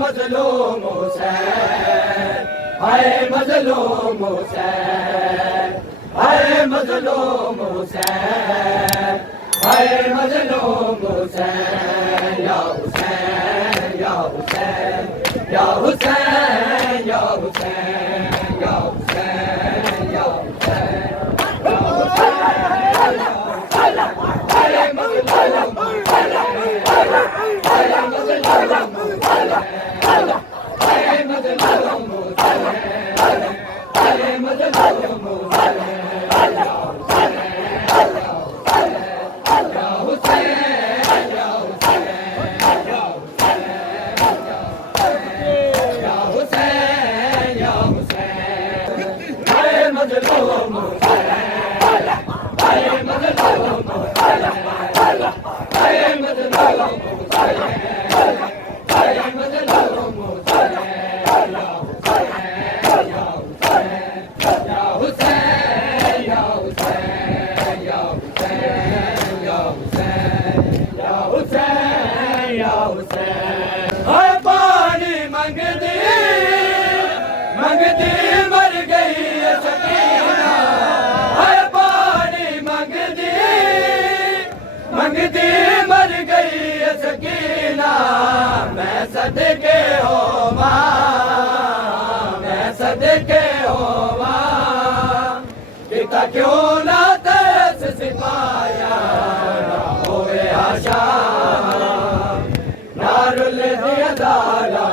मजलूम हुसैन, हाय मजलूम हुसैन, हाय मजलूम हुसैन, हाय मजलूम हुसैन, या हुसैन या हुसैन या हुसैन या हुसैन या हुसैन या हुसैन। पानी मंगदी मंगदी मर गई सकीना, हाय पानी मंगदी मंगदी मर गई सकीना। मैं सदके होवा, मैं सदके होवा, पिता क्यों ना तरस सिपाया होवे आशा, नारुल दिया दारा